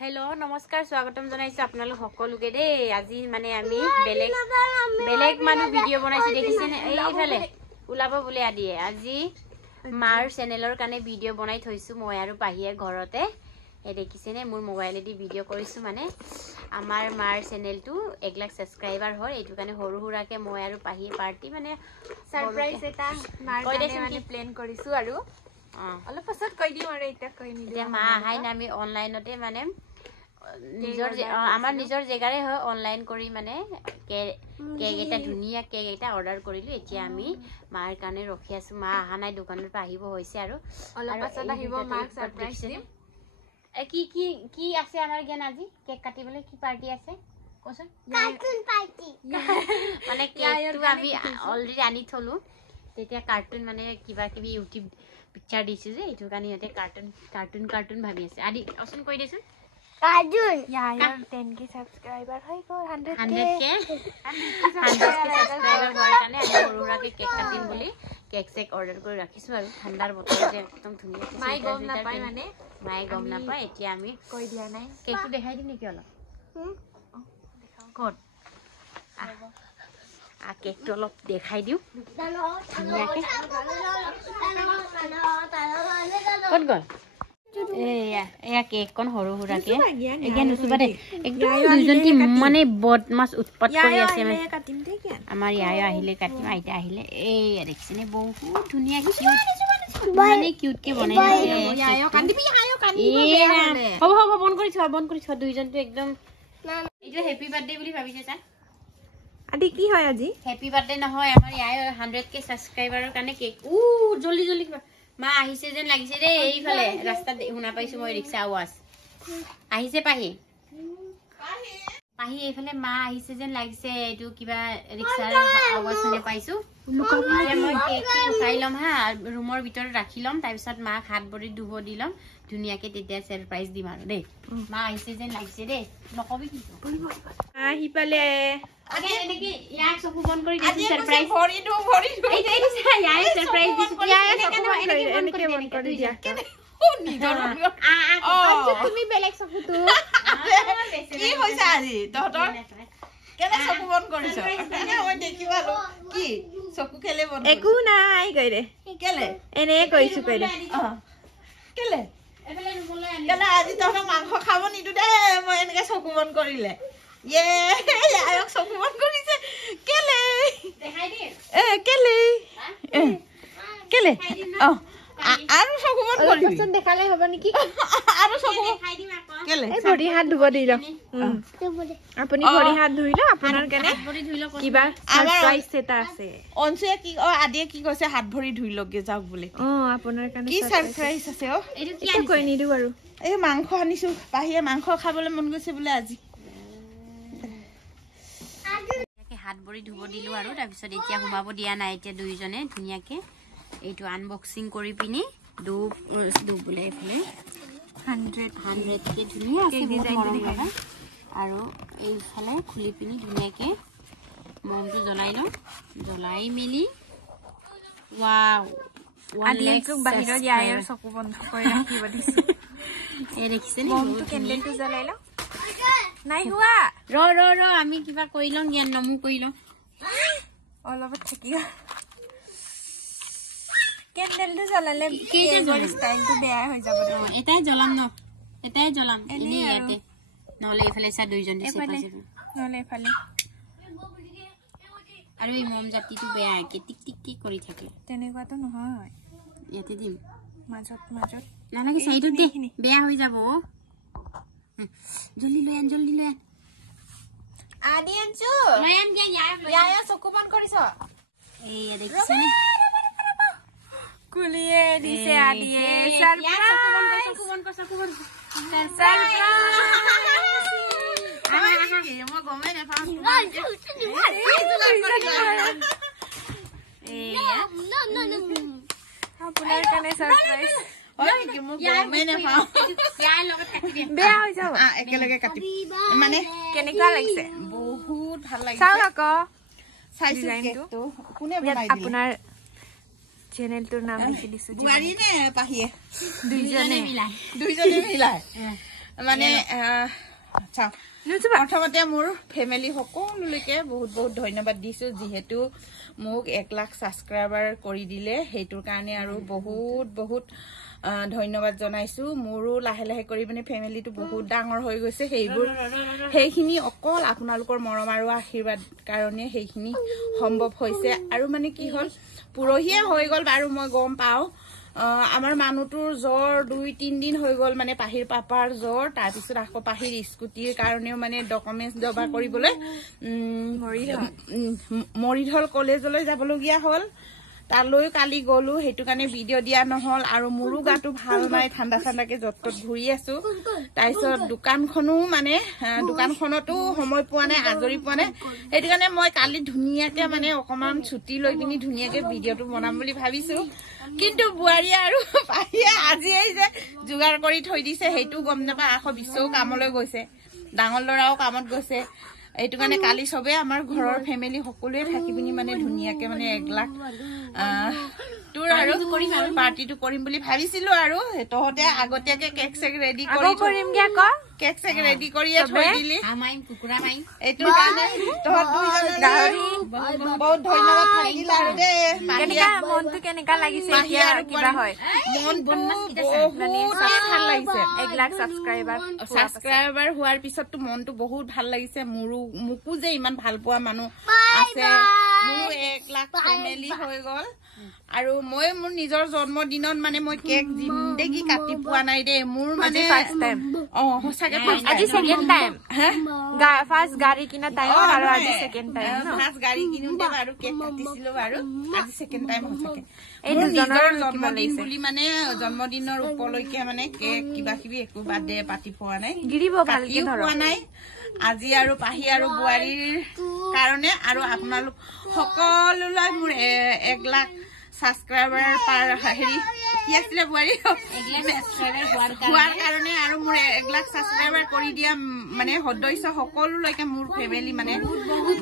hello नमस्कार स्वागतम जनाइছো আপোনালোক সকলোকে দে আজি মানে আমি বেলেগ মানুহ ভিডিও বনাইছো দেখিছে নে এইফালে উলাব বলে আদিয়ে আজি মাৰ চেনেলৰ কানে ভিডিও বনাই থৈছো মই আৰু পাহিয়ে ঘৰতে এ দেখিছে নে মোৰ মোবাইলেদি ভিডিও কৰিছো মানে আমাৰ মাৰ চেনেলটো 1 লাখ সাবস্ক্ৰাইবাৰ হয় এটো কানে হৰু হুৰাকে মই আৰু পাহিয়ে পাৰ্টি মানে সাৰপ্ৰাইজ এটা মাৰ কানে মানে প্ল্যান কৰিছো আৰু অলপ পাছত কৈ দিম আৰু এটা কৈ নি যে মা হাই নামি অনলাইনতে মানে নিজৰ আমাৰ নিজৰ জেগাৰে হয় অনলাইন কৰি মানে কেক এটা ধুনিয়া কেক এটা অৰ্ডাৰ কৰিলো এতিয়া আমি মাৰ কানে ৰখি আছো মা আহা নাই দোকানৰ পৰা আহিব হৈছে আৰু অলপ পাছত আহিব মাক সাৰপ্ৰাইজ দিম কি আছে আমাৰ জ্ঞান আজি কেক কাটিবলৈ কি পাৰ্টি আছে কোচোন কাৰ্টুন পাৰ্টি মানে কেকটো আমি অলৰেডি আনি থলো তেতিয়া কাৰ্টুন মানে কিবা কিবি ইউটিউব পিকচাৰ দিছে যে এটো কানি হতে কাৰ্টুন ভাবি আছে আদি অসন কৈ দেছো কাৰ্টুন ইয়াৰ 10k সাবস্ক্ৰাইবাৰ হৈ গল 100k সাবস্ক্ৰাইবাৰ হোৱাৰ কাৰণে আমি সৰুৰাকে কেক কাটিম বুলি কেক চেক অৰ্ডাৰ কৰি ৰাখিছো আৰু ঠাণ্ডাৰ বতৰ যে একদম ধুনীয়া মাই গম না পাই মানে মাই গম না পাই এতিয়া আমি কৈ দিয়া নাই কেকটো দেখাই দিম নেকি অলপ কত কেকটো অলপ দেখাই দিও ধুনীয়াকে কত গল এয়া কেক কোন হৰু হুৰাকে এগেন উসুবা দে একদম দুজনটি মানে বদমাস উৎপাত কৰি আছে মানে কাটিম দে কি আমাৰ ইয়ায় আহিলে কাটিম আইতা আহিলে এই দেখিছেনে বহুত ধুনীয়া কিউট মানে কিউট কে বনাইছে ইয়ায় কান্দিবি আয়ো কান্দিব হ'ব বন কৰি থোৱা দুইজনটো একদম এইটো হ্যাপি বাৰ্থডে বুলি ভাবিছে তা আদি কি হয় আজি হ্যাপি বাৰ্থডে নহয় আমাৰ ইয়ায় 100k সাবস্ক্ৰাইবাৰৰ কাৰণে কেক জলদি মা আহিছে যেন লাগিছে ৰে এইফালে ৰাস্তা শুনা পাইছো মই ৰিক্সা আৱাজ আহিছে পাহি এইফালে মা আহিছে যেন লাগিছে এটো কিবা ৰিক্সাৰ আৱাজ শুনা পাইছো মই কেকটো উঠাই লম হা ৰুমৰ ভিতৰত ৰাখি লম তাৰ পিছত মা হাত ভৰি ধুব দিলম ধুনিয়াকে তেতিয়া সাৰপ্ৰাইজ দিম আৰু দে মা আহিছে যেন লাগিছে দে নকবি কি আহি পালে আগে এনেকি ইয়াক চকু বন্ধ কৰি দিছি সাৰপ্ৰাইজ ভৰি দু এইটো ইয়াই সাৰপ্ৰাইজ দিছি এনেকে বন্ধ কৰি দিয়া তুমি বেলেগ চকুটো কি হৈছে আজি তহতৰ কেনে চকু বন্ধ কৰিছ মই দেখিবালো কি চকু কেলে বন্ধ একো নাই কইৰে কেলে এনে কৈছো কইৰে কেলে এফালে ৰুমলৈ আনি কেলে আজি তহতৰ মাংস খাব নিদু দে মই এনেকে চকু বন্ধ কৰিলে আয়ক চকু বন্ধ কৰিছে কেলে দেখাই দি কেলে আৰু চকু বন্ধ কৰিবি অলপ দেখালে হ'ব নেকি আৰু চকু দেখাই দিম আকৌ কেলে এই ভৰি হাত ধুব দি ল আপুনি ভৰি হাত ধুই ল আপোনাৰ কেনে ভৰি ধুই লওক কিবা সাৰপ্ৰাইজ এটা আছে অনসুয়ে কি আদিয়ে কি কৈছে হাত ভৰি ধুই লগে যাওক বুলি আপোনাৰ কাৰণে কি সাৰপ্ৰাইজ আছে এইটো কি কি কৈ নিদু আৰু এই মাংস আনিছো পাহিয়ে মাংস খাবলৈ মন গৈছে বোলে আজি হাত ভৰি ধুব দিলো আৰু তাৰ পিছত এতিয়া ঘুমাব দিয়া নাই এতিয়া দুইজনে ধুনিয়াকে এইটো আনবক্সিং কৰি পিনি দুপ বোলে এফালে 100 কে ধুনিয়া আছে ডিজাইন দেখাই আৰু এইফালে খুলি পিনি ধুনিয়াকে মমটো জ্বলাই মেলি ওয়াও আদিয়েক বাহিৰত ইয়াৰ চকু বন্ধ কৰি ৰাখিব দিছে এই দেখিছেনে মমটো কেন্ডেলটো জ্বলাই ল নাই হোৱা ৰ আমি কিবা কৰিলম জ্ঞান নমু কৰিলম অলপ থাকি কেন্ডেলটো জ্বলালে কেইটা ষ্টাইলটো বেয়া হৈ যাব এটাই জ্বলাম এনে ইয়াতে নহলে এইফালে চা দুইজন দিছে নহলে এফালে আৰু এই মম জাতিটো বেয়া কি টিক কৰি থাকে তেনেকুৱাটো নহয় ইয়াতে দিম মাজত নালাগে সাইডত দে বেয়া হৈ যাব জলদি লৈ আন আদি আনছো লৈ আন ইয়াৰ চকু বন্ধ কৰিছ এই দেখিছেনে কুলিয়ে দিছে আদিয়ে সাৰপ্ৰাইজ চকু বন্ধ মই গমে নাপাওঁ আপোনাৰ কাৰণে সাৰপ্ৰাইজ বেয়া হৈ যাব একেলগে কাটিম মানে কেনেকুৱা লাগিছে বহুত ভাল লাগিছে চাও আকৌ ডিজাইনটো কোনে বনাই দিলে আপোনাৰ চেনেলটোৰ নাম লিখি দিছো বুৱাৰী নে পাহিয়ে দুইজনে মিলাই দুইজনে মিলাই মানে চাওক প্ৰথমতে মোৰ ফেমিলি সকলোলৈকে বহুত বহুত ধন্যবাদ দিছো যিহেতু মোক 1 লাখ ছাবস্ক্ৰাইবাৰ কৰি দিলে সেইটোৰ কাৰণে আৰু বহুত বহুত ধন্যবাদ জনাইছো মোৰো লাহে লাহে কৰি মানে ফেমিলিটো বহুত ডাঙৰ হৈ গৈছে সেইখিনি অকল আপোনালোকৰ মৰম আৰু আশীৰ্বাদ কাৰণে সেইখিনি সম্ভৱ হৈছে আৰু মানে কি হ'ল পুৰহিয়ে হৈ গ'ল বাৰু মই গম পাওঁ আমাৰ মানুহটোৰ জ্বৰ 2-3 দিন হৈ গ'ল মানে পাহিৰ পাপাৰ জ্বৰ তাৰপিছত আকৌ পাহিৰ স্কুটিৰ কাৰণেও মানে ডকুমেণ্টছ জমা কৰিবলৈ মৰিধল কলেজলৈ যাবলগীয়া হ'ল তালৈ কালি গ'লো সেইটো কাৰণে ভিডিঅ' দিয়া নহ'ল আৰু মোৰো গাটো ভাল নাই ঠাণ্ডা ঠাণ্ডাকে য'ত ত'ত ঘূৰি আছো তাৰপিছত দোকানখনো মানে দোকানখনতো সময় পোৱা নাই আজৰি পোৱা নাই সেইটো কাৰণে মই কালি ধুনীয়াকে মানে অকমান ছুটি লৈ পিনি ধুনীয়াকে ভিডিঅ'টো বনাম বুলি ভাবিছো কিন্তু বুৱাৰী আৰু পাহিয়ে আজি এই যে যোগাৰ কৰি থৈ দিছে সেইটো গম নাপা আকৌ বিশ্বও কামলৈ গৈছে ডাঙৰ ল'ৰাও কামত গৈছে এইটো কাৰণে কালি সবে আমাৰ ঘৰৰ ফেমিলি সকলোৱে থাকি পিনি মানে ধুনীয়াকে মানে 1 লাখ তোৰ আৰু পাৰ্টিটো কৰিম বুলি ভাবিছিলো আৰু তহতে আগতীয়াকে কেক চেক ৰেডি কৰি কৰিমগে আকৌ কেক চেক ৰেডি কৰিয়ে থৈ দিলি আমাই কুকুৰা মাই এইটো কাৰণে তহত দুইজনে বহুত ধন্যবাদ থাকিল আৰু দে কেনেকা মনটো কেনেকা লাগিছে এতিয়া আৰু কিবা হয় মন বহুত ভাল লাগিছে 1 লাখ ছাবস্ক্ৰাইবাৰ হোৱাৰ পিছতটো মনটো বহুত ভাল লাগিছে মোকো যে ইমান ভাল পোৱা মানুহ আছে মোৰ 1 লাখ ফেমিলি হৈ গ'ল আৰু মই মোৰ নিজৰ জন্মদিনত মানে মই কেক জিন্দেগী কাটি পোৱা নাই দে মোৰ মানে ফাৰ্স্ট টাইম সঁচাকে আজি সেকেন্ড টাইম ফাৰ্স্ট গাড়ী কিনা টাইম আৰু আজি সেকেন্ড টাইম ফাৰ্স্ট গাড়ী কিনোতে বাৰু কেক কাটিছিলো বাৰু আজি সেকেন্ড টাইম সঁচাকে এই নিজৰ জন্মদিন বুলি মানে জন্মদিনৰ উপলক্ষে মানে কেক কিবা কিবি একো বাদে পাতি পোৱা নাই গিৰিব ভালকে পোৱা নাই আজি আৰু পাহি আৰু বুৱাৰীৰ কাৰণে আৰু আপোনালোক সকলোলৈ মোৰ 1 লাখ ছাবস্ক্ৰাইবাৰ পাৰ হেৰি কি আছিল বুৱাৰী 1 লাখ ছাবস্ক্ৰাইবাৰ হোৱাৰ কাৰণে আৰু মোৰ 1 লাখ ছাবস্ক্ৰাইবাৰ কৰি দিয়া মানে সদস্য সকলোলৈকে মোৰ ফেমিলি মানে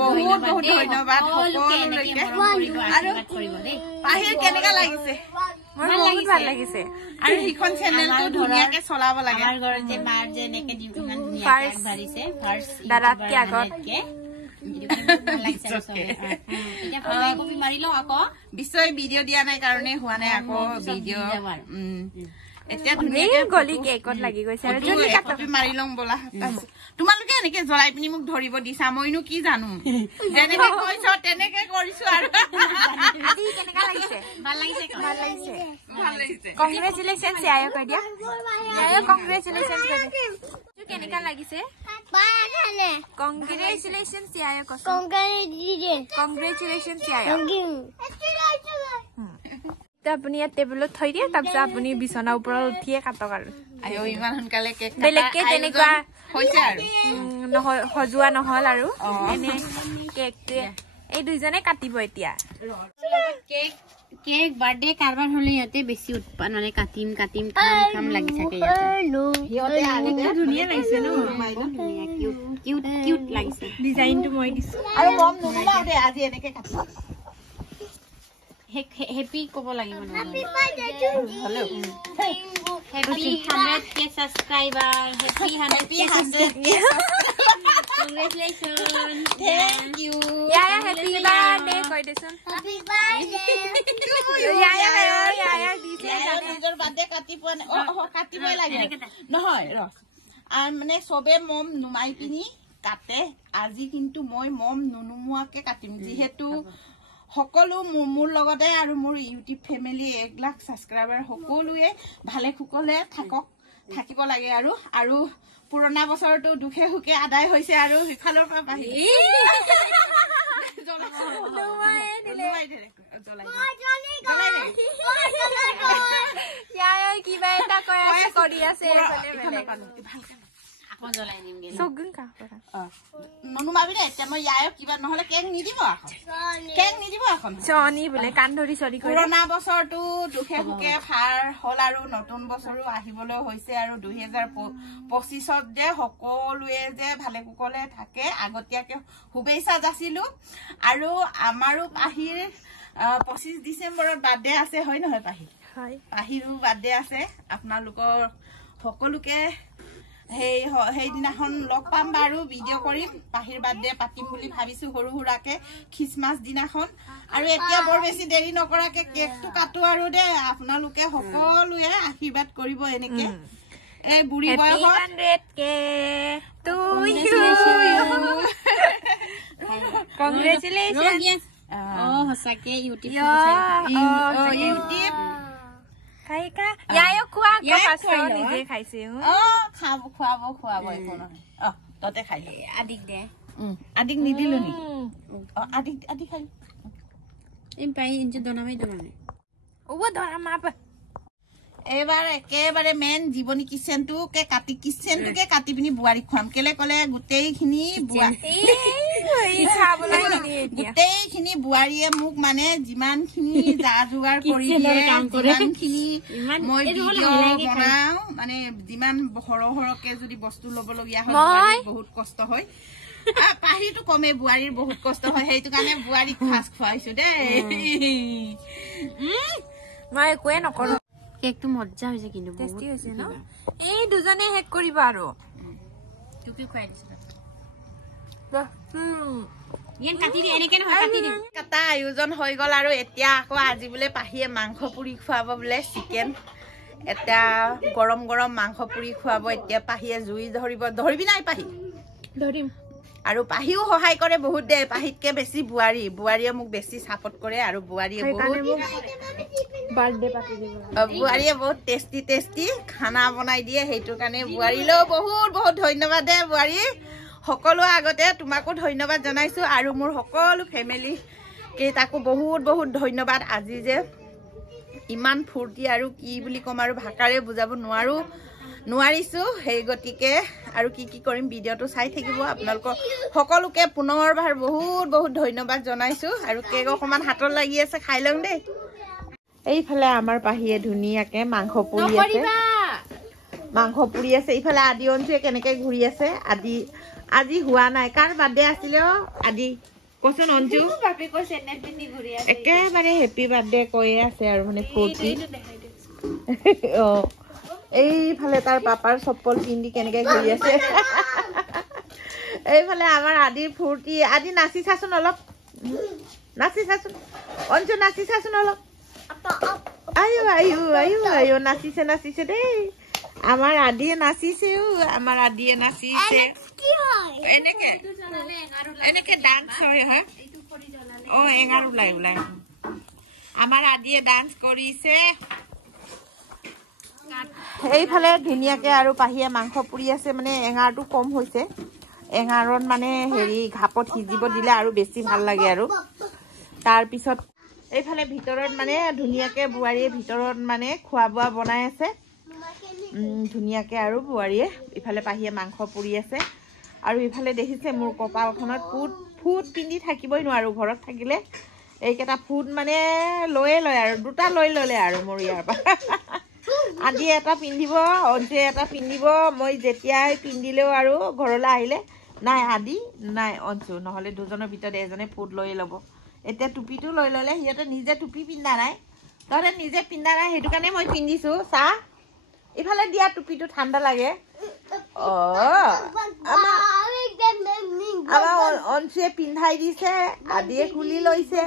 বহুত বহুত ধন্যবাদ সকলোলৈকে আৰু পাহিৰ কেনেকা লাগিছে বহুত ভাল লাগিছে আৰু হিখন চেনেলটো ধুনীয়াকে চলাব লাগে আমাৰ ঘৰত যে মাৰ যে এনেকে ইমান ধুনীয়াকে আগবাঢ়িছে ফাৰ্স্ট দাদাতকে আগতকে বিশ্বই ভিডিঅ' দিয়া নাই কাৰণে হোৱা নাই আকৌ ভিডিঅ' এতিয়া ধুনীয়াকে গলি কেকত লাগি গৈছে আৰু জলদি কপি মাৰি লম বলা তোমালোকে এনেকে জ্বলাই পিনি মোক ধৰিব দিছা মইনো কি জানো যেনেকে কৈছ তেনেকে কৰিছো আৰু আজি কেনেকা লাগিছে ভাল লাগিছে ভাল লাগিছে ভাল লাগিছে কংগ্ৰেচুলেশনস আয়া কৈ দিয়া আয়া কংগ্ৰেচুলেশনস কৈ দিয়া কেনেকা লাগিছে বাখানে কংগ্ৰেচুলেশনস আয়া কস কংগ্ৰেচুলেশনস আয়া আপুনি ইয়াত টেবুলত থৈ দিয়ে তাৰপিছত আপুনি বিছনাৰ ওপৰত উঠিয়ে কাটক আৰু আয়ো ইমান সোনকালে কেক বেলেগকে তেনেকুৱা হৈছে আৰু সজোৱা নহল আৰু এনে কেকটো এই দুইজনে কাটিব এতিয়া কেক কেক বাৰ্থডে কাৰবাৰ হলে ইয়াতে বেছি উৎপাদন মানে কাটিম কাম লাগি থাকে ইয়াতে আগতে ধুনীয়া লাগিছে ন ধুনীয়া কিউট লাগিছে ডিজাইনটো মই দিছো আৰু মম নুনুলা দে আজি এনেকে কাটিম হেপি কব লাগিব ন happy birthday hello happy 100k subscriber happy 100k congratulation thank you yeah happy birthday কই দেছন হেপি বাৰ্থডে ইয়া দিছে নিজৰ বাৰ্থডে কাটি পোৱা কাটিবই লাগে নহয় ৰ আর মানে সবে মম নুমাই পিনি কাটে আজি কিন্তু মই মম নুনুমুৱাকে কাটিম যেহেতু সকলো মোৰ লগতে আৰু মোৰ ইউটিউব ফেমিলি 1 লাখ ছাবস্ক্ৰাইবাৰ সকলোৱে ভালে খুকলে থাকিব লাগে আৰু পুৰণা বছৰটো দুখে হুকে আদায় হৈছে আৰু ইফালৰ পৰা পাহি কিবা এটা কৰি আছে জ্বলাই দিমগে সগুন কা পৰা ননুমাবি দে এতিয়া মই ইয়াৰ কিবা নহলে কেক নিদিব এখন চনি বলে কান ধৰি চৰি কৰি পুৰণা বছৰটো দুখে হুকে ফাৰ হল আৰু নতুন বছৰো আহিবলৈ হৈছে আৰু 2025ত যে সকলোৱে যে ভালে কুকলে থাকে আগতীয়াকে শুভেচ্ছা যাচিলো আৰু আমাৰো পাহিৰ 25 ডিসেম্বৰত বাৰ্থডে আছে হয় নহয় পাহি হয় পাহিৰো বাৰ্থডে আছে আপোনালোকৰ সকলোকে সেইদিনাখন লগ পাম বাৰু ভিডিঅ' কৰিম পাহিৰ বাৰ্থডে পাতিম বুলি ভাবিছো সৰু সুৰাকে খ্ৰীষ্টমাছ দিনাখন আৰু এতিয়া বৰ বেছি দেৰি নকৰাকে কেকটো কাটো আৰু দে আপোনালোকে সকলোৱে আশীৰ্বাদ কৰিব এনেকে এই বুঢ়ী বয়সত কংগ্ৰেচুলেশ্যন সঁচাকে ইউটিউব খাইকা ইয়ায়ো খোৱা নিজে খাইছে খুৱাব একো নহয় ততে খাই আদিক দে আদিক নিদিলো নি আদি খাই এই পাই ইঞ্চি দনামাই দনামে ধৰা মাপ এইবাৰ একেবাৰে মেইন জীৱনী কিচেনটোকে কাটি পিনি বোৱাৰীক খুৱাম কেলে কলে গোটেইখিনি বোৱাৰীয়ে মোক মানে যিমানখিনি যা যোগাৰ কৰি দিয়ে যিমানখিনি মই ভিডিঅ' বনাও মানে যিমান সৰহকে যদি বস্তু ল'বলগীয়া হয় বহুত কষ্ট হয় পাহিটো কমে বোৱাৰীৰ বহুত কষ্ট হয় সেইটো কাৰণে বোৱাৰীক ফাৰ্ষ্ট খুৱাইছো দেই মই একোৱে নকৰো কেকটো মজ্জা হৈছে কিন্তু টেষ্টি হৈছে ন এই দুজনে হেক কৰিব আৰু টুপি খুৱাই দিছো কাটা আয়োজন হৈ গল আৰু এতিয়া আকৌ আজি বোলে পাহিয়ে মাংস পুৰি খুৱাব বোলে চিকেন এটা গৰম গৰম মাংস পুৰি খুৱাব এতিয়া পাহিয়ে জুই ধৰিবি নাই পাহি ধৰিম আৰু পাহিও সহায় কৰে বহুত দে পাহিতকে বেছি বোৱাৰীয়ে মোক বেছি সাপোৰ্ট কৰে আৰু বোৱাৰীয়ে বহুত টেষ্টি খানা বনাই দিয়ে সেইটো কাৰণে বোৱাৰীলৈও বহুত বহুত ধন্যবাদ দে বোৱাৰী সকলো আগতে তোমাকো ধন্যবাদ জনাইছো আৰু মোৰ সকলো ফেমিলি কেইটাকো বহুত বহুত ধন্যবাদ আজি যে ইমান ফূৰ্তি আৰু কি বুলি ক'ম আৰু ভাষাৰে বুজাব নোৱাৰিছো সেই গতিকে আৰু কি কৰিম ভিডিঅ'টো চাই থাকিব আপোনালোকক সকলোকে পুনৰবাৰ বহুত বহুত ধন্যবাদ জনাইছো আৰু কেক অকমান হাতত লাগি আছে খাই লওঁ দেই এইফালে আমাৰ পাহিয়ে ধুনীয়াকে মাংস পুৰি আছে ইফালে আদি অঞ্চুৱে কেনেকে ঘূৰি আছে আজি হোৱা নাই কাৰ বাৰ্থডে আছিলে আদি কচোন অঞ্চু একেবাৰে হেপী বাৰ্থডে কৈয়ে আছে আৰু মানে ফূৰ্তি এইফালে তাৰ পাপাৰ চপ্পল পিন্ধি কেনেকে ঘূৰি আছে এইফালে আমাৰ আদিৰ ফূৰ্তি আদি নাচি চাচোন অলপ অঞ্চু নাচি চাচোন অলপ আয়ো নাচিছে দেই আমাৰ আদিয়ে নাচিছে এনেকে ডান্স হয় এঙাৰ ওলাই আমাৰ আদিয়ে ডান্স কৰিছে এইফালে ধুনীয়াকে আৰু পাহিয়ে মাংস পুৰি আছে মানে এঙাৰটো কম হৈছে এঙাৰত মানে হেৰি ঘাপত সিজিব দিলে আৰু বেছি ভাল লাগে আৰু তাৰপিছত এইফালে ভিতৰত মানে ধুনীয়াকে বোৱাৰীয়ে ভিতৰত মানে খোৱা বোৱা বনাই আছে ধুনীয়াকে আৰু বোৱাৰীয়ে ইফালে পাহিয়ে মাংস পুৰি আছে আৰু ইফালে দেখিছে মোৰ কপালখনত ফুট পিন্ধি থাকিবই নোৱাৰো ঘৰত থাকিলে এইকেইটা ফুট মানে লয় আৰু দুটা ললে আৰু মোৰ ইয়াৰ পৰা আদি এটা পিন্ধিব অঞ্চুৱে এটা পিন্ধিব মই যেতিয়াই পিন্ধিলেও আৰু ঘৰলৈ আহিলে নাই আদি নাই অঞ্চু নহ'লে দুজনৰ ভিতৰত এজনে ফুট লৈ ল'ব এতিয়া টুপিটো লৈ ল'লে সিহঁতে নিজে টুপি পিন্ধা নাই তহঁতে নিজে পিন্ধা নাই সেইটো কাৰণে মই পিন্ধিছো চাহ ইফালে দিয়া টুপিটো ঠাণ্ডা লাগে আমাৰ অঞ্চুৱে পিন্ধাই দিছে আদিয়ে খুলি লৈছে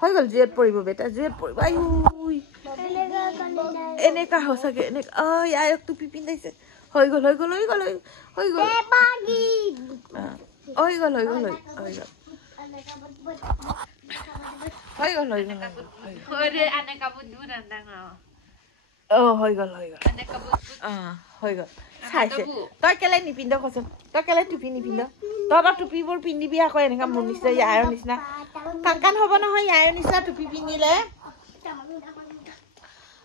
হৈ গ'ল জুইত পৰিব বেটা জুইত পৰিব এনেকা সঁচাকে ইয়াক টুপি পিন্ধাইছে হৈ গ'ল চাইছে তই কেলে নিপিন্ধ কচোন তই কেলে টুপি নিপিন্ধ তহঁতৰ টুপিবোৰ পিন্ধিবি আকৌ এনেকা মোৰ নিচিনা ইয়াৰ নিচিনা কাণ হ'ব নহয় ইয়াৰ নিচিনা টুপি পিন্ধিলে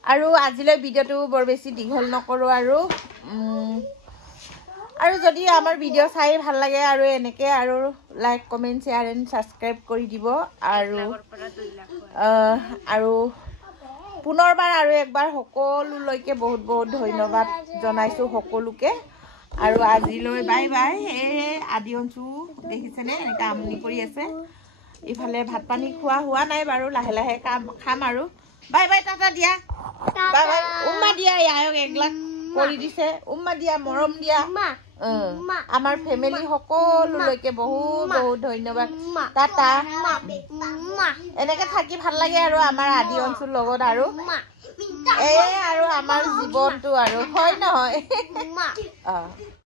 আৰু আজিলৈ ভিডিঅ'টো বৰ বেছি দীঘল নকৰোঁ আৰু যদি আমাৰ ভিডিঅ' চাই ভাল লাগে আৰু এনেকৈ আৰু like comment share and subscribe কৰি দিব আৰু পুনৰবাৰ আৰু একবাৰ সকলোলৈকে বহুত বহুত ধন্যবাদ জনাইছোঁ সকলোকে আৰু আজিলৈ বাই আদি অঞ্চু দেখিছেনে এনেকৈ আমনি কৰি আছে ইফালে ভাত পানী খোৱা হোৱা নাই বাৰু লাহে খাম আৰু বাই টাটা দিয়া বাই উম্মা দিয়া ইয়াক এগলাক কৰি দিছে উম্মা দিয়া মৰম দিয়া আমাৰ ফেমিলি সকলোলৈকে বহুত বহুত ধন্যবাদ টাটা এনেকে থাকি ভাল লাগে আৰু আমাৰ আদি অঞ্চল লগত আৰু এই আৰু আমাৰ জীৱনটো আৰু হয় নহয়